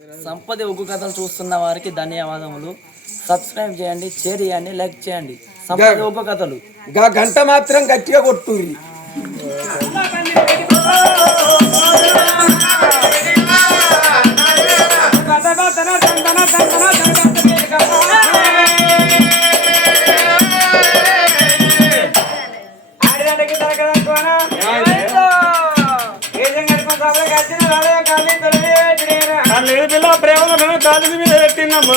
సంపద ఉగ్గు కథలు చూస్తున్న వారికి ధన్యవాదములు. సబ్స్క్రైబ్ చేయండి షేర్ చేయండి లైక్ చేయండి. సంపద ఉగ్గు కథలు. గా గంట మాత్రం గట్టిగా కొట్టుర్రి లేదు పిల్ల ప్రేమలో మేము కాలేజీ మీద పెట్టినాము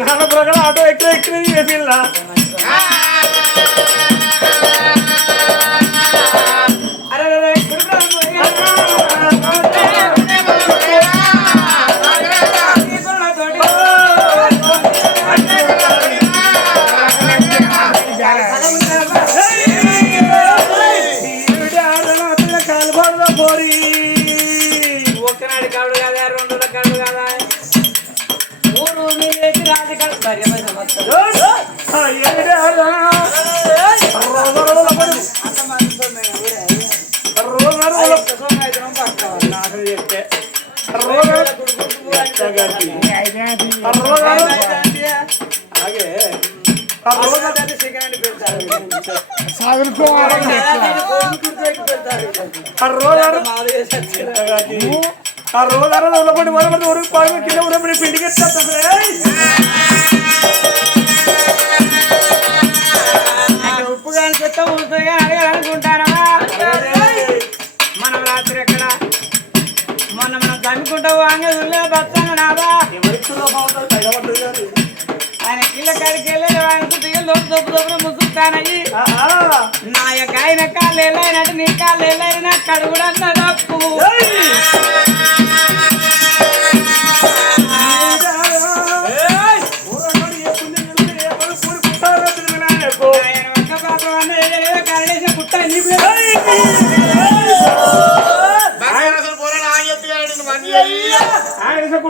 నాన్న ప్రకారం ఆటో ఎక్కడ ఎక్కింది పిల్ల వచ్చిన. ఆ రోజు ఉల్లపడి మొదలుపడి ఊరికి పాడు కింద ఊరపడి పిండికి ఉప్పు కానీ చెత్త ఊరుతాయి అనుకుంటానా మనం రాత్రి ఎక్కడ మొన్న మనం తమ్ముకుంటా వాంగ ఉల్లే బస్తాను నాదా ఆయన కిల్ల కాడికి వెళ్ళి ఆయన దిగలు దొప్పు దొప్పు దొప్పున ముసుకుతానయ్యి నా యొక్క ఆయన కాళ్ళు వెళ్ళాయినట్టు నీ కాళ్ళు వెళ్ళాయినా కడుగుడు అన్న తప్పు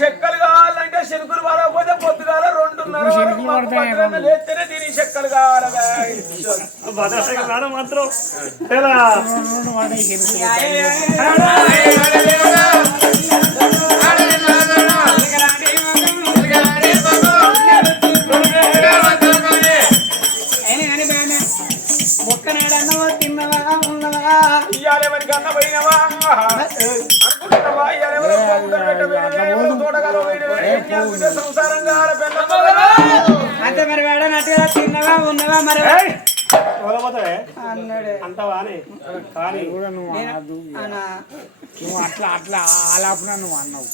చెక్కలు కావాలంటే శనుకులు పడకపోతే పొద్దుగాల రెండున్నర లేస్తేనే దీని చెక్కలు కావాలి మాత్రం. ఒక్కనేడన్నవో తిన్నవా ఉన్నవా ఇయ్యాలేమని కన్న పోయినవా? అనుకుంటున్నావా? ఇయ్యాలేమో అంతే మరి వేడనట్టుగా తిన్నవా ఉన్నవా మరి? అన్నాడు. అంటావా అని? కానీ అనా. నువ్వు అట్లా అట్లా ఆలాపున నువ్వు అన్నావు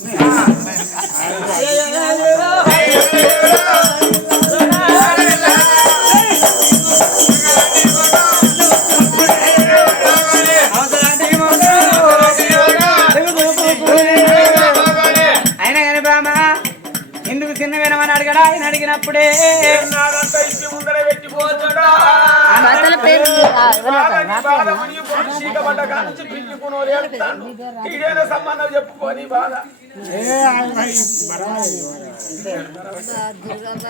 ఈడేదో సంబంధం చెప్పుకొని బాధ.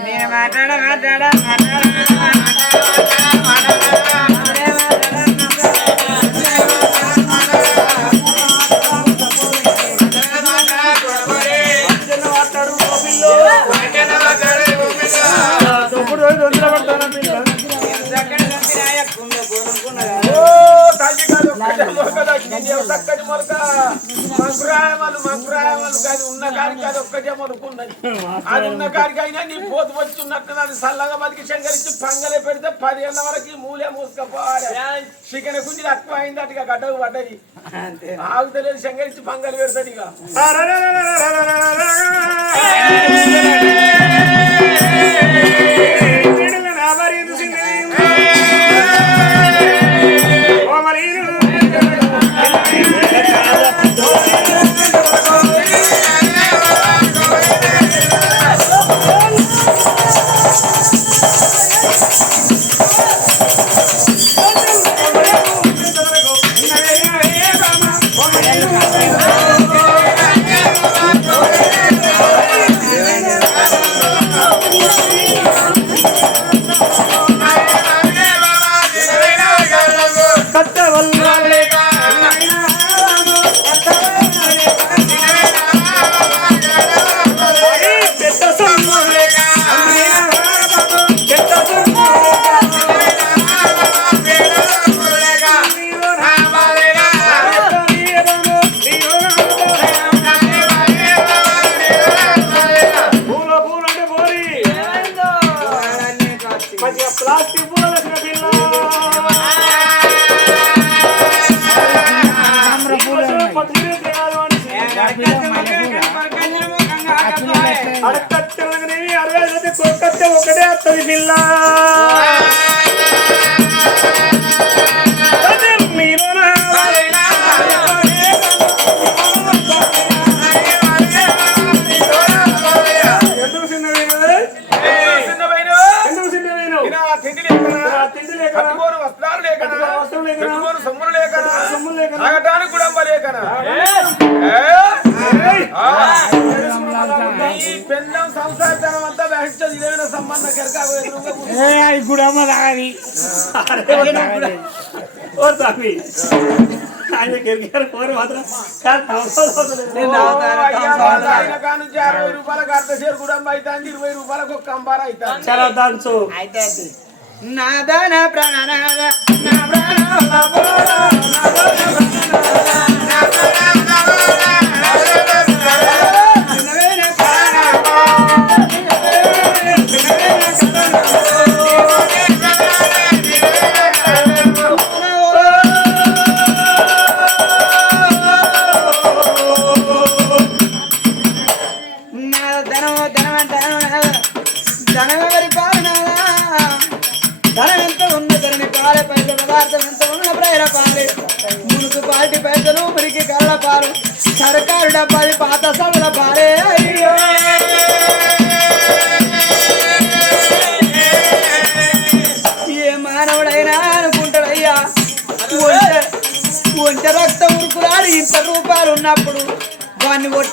నేను మాట్లాడ మాట్లాడ మాట్లాడ తప్పుడు చక్కటి మొలక మంకురాయమలు మంకురాయమలు కాదు ఉన్న కాడికి అది ఒక్కటే మొలుకున్నది అది ఉన్న కాడికి అయినా నీ పోతు వచ్చి ఉన్నట్టు అది సల్లగా బతికి శంకరించి పంగలే పెడితే పది ఏళ్ళ వరకు మూలే మూసుకపోవాలి చికెన్ గుంజి తక్కువ అయింది అటుగా గడ్డకు పడ్డది ఆగుతలేదు శంకరించి పంగలు పెడతాడు ఇక మనిషి అరవై మంది ఒకటే వస్తుంది పిల్ల. గుడమ్మ ఓ స్వామి ఆయన కెరికారు పోరు మాత్రం అరవై రూపాయలకు అర్ధ షేర్ కూడా అవుతుంది ఇరవై రూపాయలకు ఒక కంబార అవుతుంది చాలా థాంక్స్ అయితే నాదా నా ప్రాణనాద నా ప్రాణ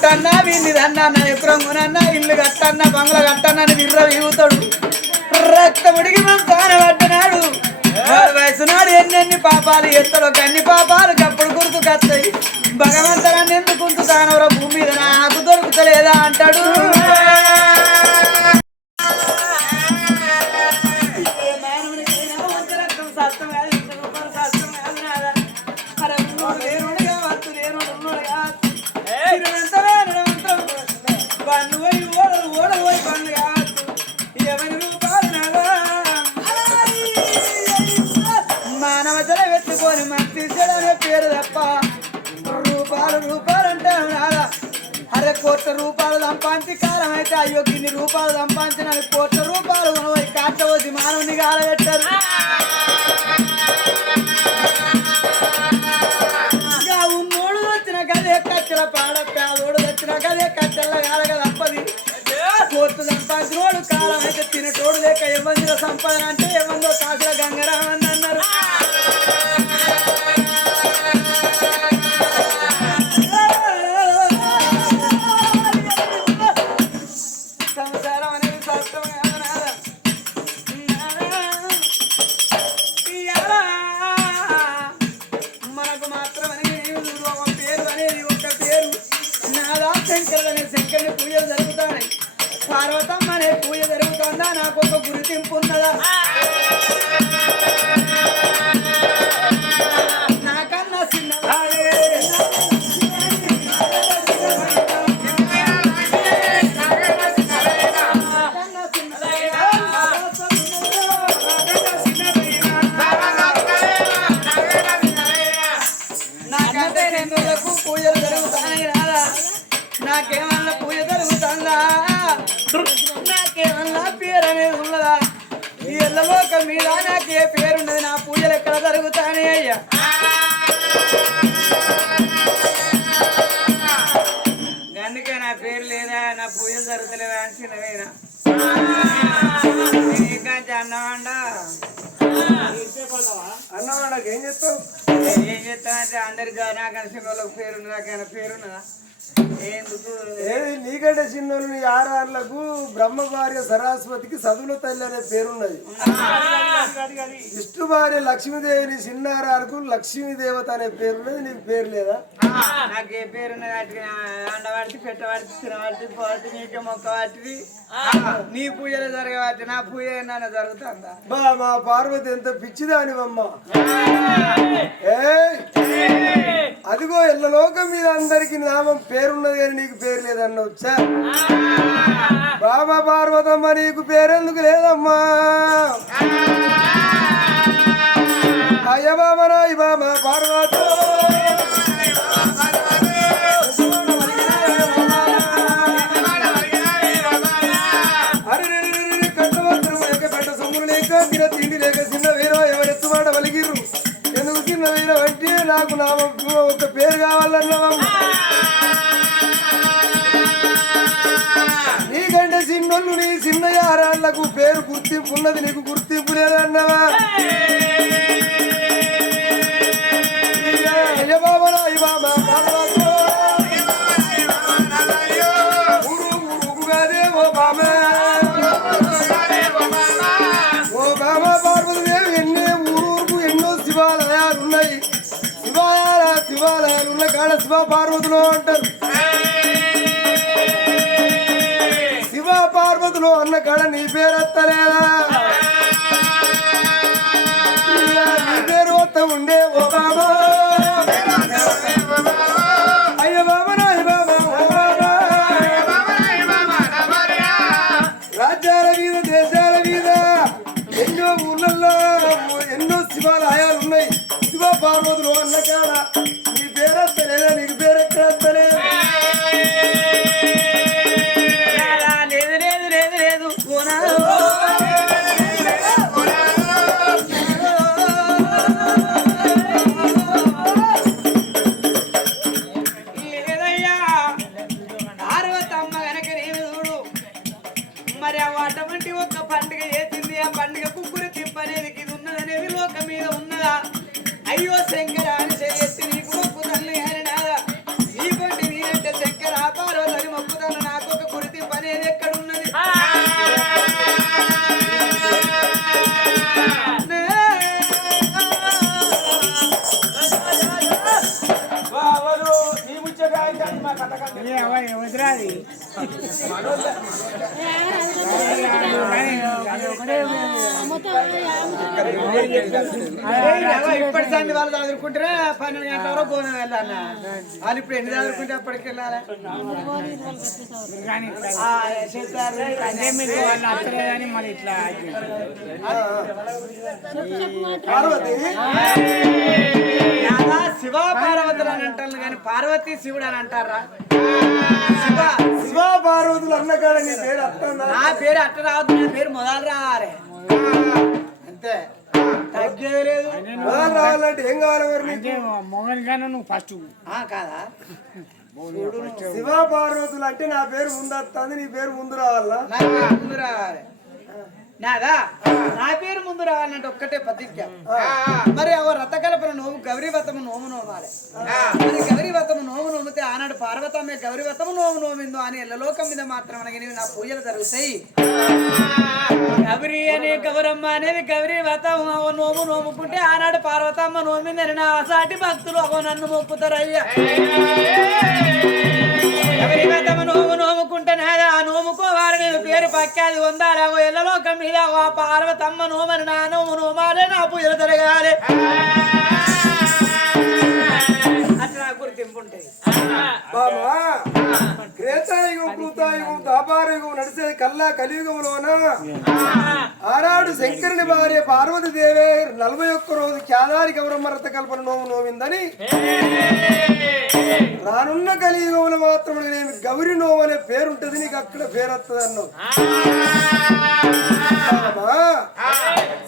కొట్టన్నా వీడిని అన్నా నా ఎకరం ఇల్లు కట్టన్నా బంగ్లా కట్టన్నా అని విర్ర వీగుతాడు రక్తం ఉడికి మనం కానబడ్డనాడు వయసు నాడు ఎన్నెన్ని పాపాలు ఎత్తడు కన్ని పాపాలు కప్పుడు గుర్తుకొస్తాయి భగవంతురాన్ని ఎందుకు తానవరా భూమి మీద నాకు దొరుకుతలేదా? అంటాడు. కోట్ల రూపాయలు సంపాదించి కాలం అయితే అయ్యో కిన్ని రూపాయలు సంపాదించిన కోట్ల రూపాయలు కొనబోయి కాట వచ్చి మానవుని కాలబెట్టారు పార్వతమ్మ అనే పూజ జరుగుతుందా నాకు ఒక గుర్తింపు ఉన్నదా నాకన్నా చిన్న పూజలు జరుగుతాయి రాదా నాకేమన్నా పూజ జరుగుతుందా నాకేమన్నా పేరు అనేది ఉన్నదా? ఈ ఎల్లలోక మీద నాకు ఏ పేరున్నది. నా పూజలు ఎక్కడ జరుగుతానే అయ్యా? అందుకే నా పేరు లేదా? నా పూజలు జరుగుతలేదా అని చిన్నవేనా. ఇంకా అన్నవాడా? అన్నవాళ్ళకి ఏం చెప్తావు ఏం చెప్తానంటే అందరికి నాకు కలిసిన వాళ్ళకి పేరు నాకైనా పేరున్నదా? ఎందుకు ఏది నీకంటే చిన్నోళ్ళు నీ ఆరార్లకు బ్రహ్మ భార్య సరస్వతికి చదువుల తల్లి అనే పేరున్నది. విష్ణు భార్య లక్ష్మీదేవిని చిన్నారాలకు లక్ష్మీ దేవత అనే పేరున్నది నీకు పేరు లేదా? నాకు ఏ పేరున్నది వాటికి? అండవాడికి పెట్టవాడికి తినవాడికి పోటీ నీకే మొక్క వాటివి నీ పూజలు జరగవాటి నా పూజ ఏమన్నా జరుగుతుందా? బా మా పార్వతి ఎంత పిచ్చిదానివమ్మ. ఏయ్ అదిగో ఎల్ల లోకం మీద అందరికి నామం పేరున్నది కానీ నీకు పేరు లేదన్న వచ్చా బాబా పార్వతమ్మ నీకు పేరెందుకు లేదమ్మా? అయ్య బాబా చిన్న బాబా పార్వత. నాకు నా ఒక పేరు కావాలన్నా చిన్నోళ్ళు నీ చిన్న యారాళ్ళకు పేరు గుర్తింపు ఉన్నది నీకు గుర్తింపు లేదన్నావా అయ్య ఎన్నో శివాలయాలు ఉన్నాయి శివాలయాలు ఉన్న కాడ శివ పార్వతులు అంటారు పార్వతులు అన్న కాడ నీ పేరు వస్తలేదా? నీ పేరు వస్తా ఉండేవో ముచ్చట అయితే మా కథ ఏ అవ్వ, వదిరాది ఇప్పటి సంది వాళ్ళు చదువుకుంటారా పన్నెండు గంటల వరకు భోజనం వెళ్ళాలన్న. వాళ్ళు ఇప్పుడు ఎన్ని చదువుకుంటే అప్పటికి వెళ్ళాలి? శివ పార్వతులు అని అంటారు కానీ పార్వతి శివుడు అని అంటారా? శివ. నీ పేరు అట్ట రావద్దు నా పేరు మొదలు రావాలి అంతే. తగ్గేది లేదు మొదలు రావాలంటే ఏం కావాలి మరి నువ్వు ఫస్ట్ ఆ, కాదా? శివ పార్వతులు అంటే నా పేరు ముందు వస్తుంది నీ పేరు ముందు రావాలా? ముందు రావాలి నాదా? నా పేరు ముందు రావాలంటే ఒక్కటే ప్రతిజ్ఞ మరి అవ రథకల్పన నోము గౌరీవతము నోము నోమాలి. మరి గౌరీవతము నోము నోమితే ఆనాడు పార్వతమ్మే గౌరీవతము నోము నోమిందో అని ఎల్లలోకం మీద మాత్రం అనగా నా పూజలు జరుగుతాయి. గౌరీ అనే గౌరమ్మ అనేది గౌరీ వ్రతం అవ నోము నోముకుంటే ఆనాడు పార్వతమ్మ నోమిందని నా సాటి భక్తులు అవ నన్ను నోముకుంటేనేదా నోముకోవాలి నేను పేరు పక్కాది ఉందారా ఇళ్ళలో కమ్మిదా మీద పార్వతమ్మ నోమని నా నోము నోమాలే నా పూజలు జరగాలి. నాకు బాబా క్రేతాయుగం కృతాయుగం దాపారయుగం నడిచేది కల్లా కలియుగంలోన ఆనాడు శంకరుని భార్య పార్వతి దేవే నలభై ఒక్క రోజు క్యాదారి గౌరమ్మరత కల్పన నోము నోవిందని. రానున్న కలియుగంలో మాత్రం నేను గౌరి నోము అనే పేరుంటది నీకు అక్కడ పేరు వస్తుంది అన్నావు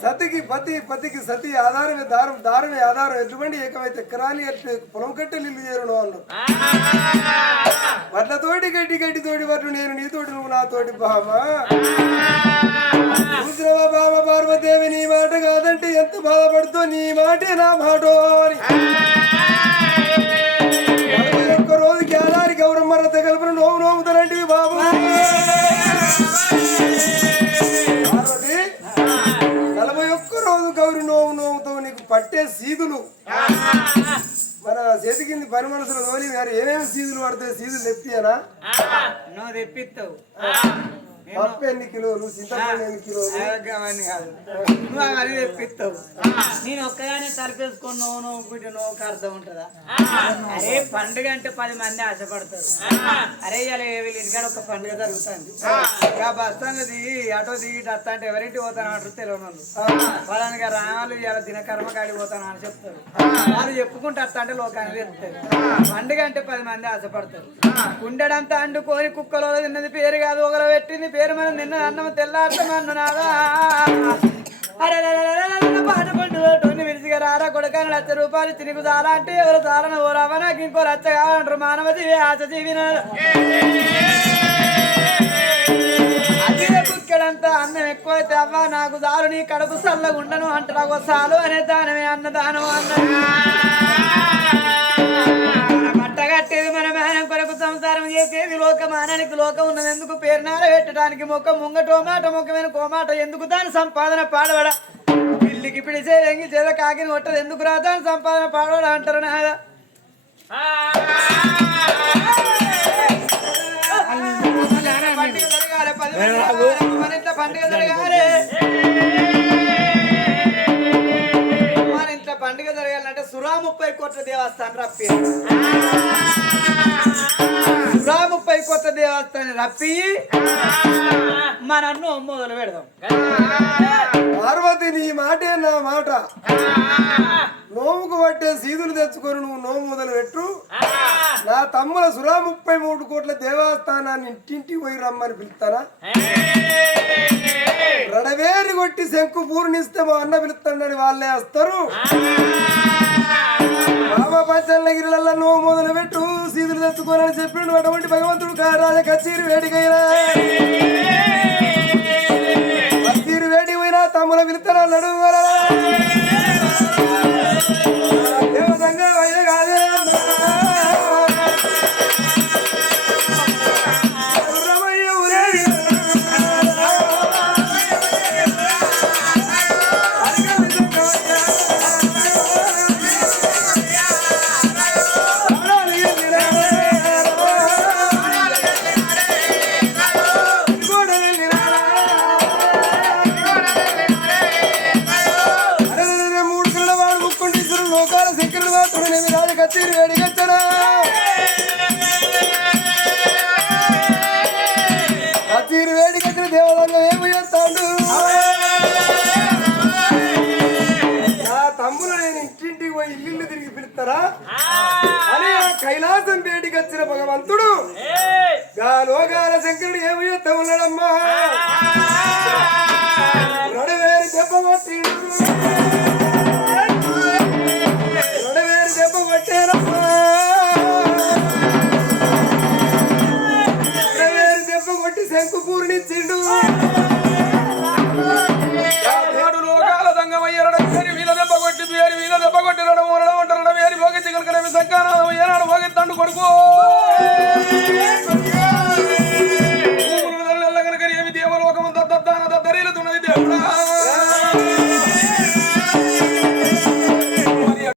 సతికి పతి పతికి సతి ఆధారమే దారం దారమే ఆధారం. ఎటువంటి ఏకమైతే ఎకరాని ఎట్టు పొలం కట్టెలు ఇల్లు చేరును అన్నావు వడ్లతోటి గడ్డి గడ్డి తోటి వడ్లు నేను నీతోటి నువ్వు నాతోటి బామ చూసినవా బామ పార్వదేవి నీ మాట కాదంటే ఎంత బాధపడుతో నీ మాటే నా మాటో అని. ఒక్క రోజు కేదారి గౌరవ రథ కల్పన నోము నోముతానంటివి బాబు. పార్వతి నలభై ఒక్క రోజు గౌరి నోము నోముతో నీకు పట్టే సీదులు. మన చేతికింది పని మనసులు తోలి ఏమేమి సీదులు పడతాయి సీదులు తెప్పియనా నువ్వు తెప్పిస్తావు. పప్పు ఎన్ని కిలోలు? చింతపండు ఎన్ని కిలోలు? అవన్నీ కాదు. నువ్వు తెప్పిస్తావు నేను ఒక్కగానే తలపేసుకొని నువ్వు నువ్వు అర్థం ఉంటుందా? అరే పండుగ అంటే పది మంది ఆశపడతారు. అరే ఇలా వీళ్ళ ఇంటికాడ ఒక పండుగ జరుగుతుంది. ఇక బస్ స్టాండ్ దిగి ఆటో దిగి ఇటు వస్తా అంటే ఎవరింటి పోతాను అంటారు తెలియని వాళ్ళు. వాళ్ళని రానాలు ఇలా దినకర్మ కాడికి పోతాను అని చెప్తారు. వాళ్ళు చెప్పుకుంటూ వస్తా అంటే లోకానికి చెప్తారు. పండుగ అంటే పది మంది ఆశపడతారు. ఉండడంతా అండుకొని కుక్కలో తిన్నది పేరు కాదు ఒకరు పెట్టింది పేరు మనం నిన్న అన్నం తెల్లార్థమన్ను అన్ననాదా అరే పాట రారా కొడకాని లక్ష రూపాయలు తిరిగి చాలా అంటే ఎవరు చాలని ఓ నాకు ఇంకో లచ్చ కావాలంటారు మానవ జీవి ఆశ జీవిన ఇక్కడంతా అన్నం ఎక్కువైతే అవ్వ నాకు దారు నీ కడుపు సల్లగుండను ఉండను అంటారు సాలు అనే దానమే అన్నదానం అన్న సంసారం లోకమానానికి లోకం ఉన్నది. ఎందుకు పేరునార పెట్టడానికి ముఖం? ముంగటో మాట ముఖమైన కోమాట ఎందుకు దాని సంపాదన పాడవడ? పిల్లికి పిడిచే ఎంగి చేత కాకిని కొట్టదు. ఎందుకు రా దాని సంపాదన పాడవడ అంటారు నా పండుగ జరగాలి మన ఇంట్లో పండుగ జరగాలి మన ఇంట్లో పండుగ జరగాలంటే సురా ముప్పై కోట్ల దేవస్థానం రప్పి ముప్పై కొత్త దేవస్థానం రప్పి. మనన్ను మొదలు పెడదాం. పార్వతి నీ మాటే నా మాట. నోముకు పట్టే సీదులు తెచ్చుకొని నువ్వు నోము మొదలు పెట్టు. నా తమ్ముల సురా ముప్పై మూడు కోట్ల దేవస్థానాన్ని ఇంటింటికి పోయి రమ్మని పిలుస్తానా? రడవేరి కొట్టి శంకు పూర్ణిస్తే మా అన్న పిలుస్తాడని వాళ్ళే వస్తారు. బాబా పంచల్లగిరిలల్లా నువ్వు మొదలు పెట్టు సీదులు తెచ్చుకోనని చెప్పిండు అటువంటి భగవంతుడు కా- రాజ కచేరి వేడికైనా కచేరి వేడి పోయినా తమ్ముల పిలుస్తారా నడువరా mama.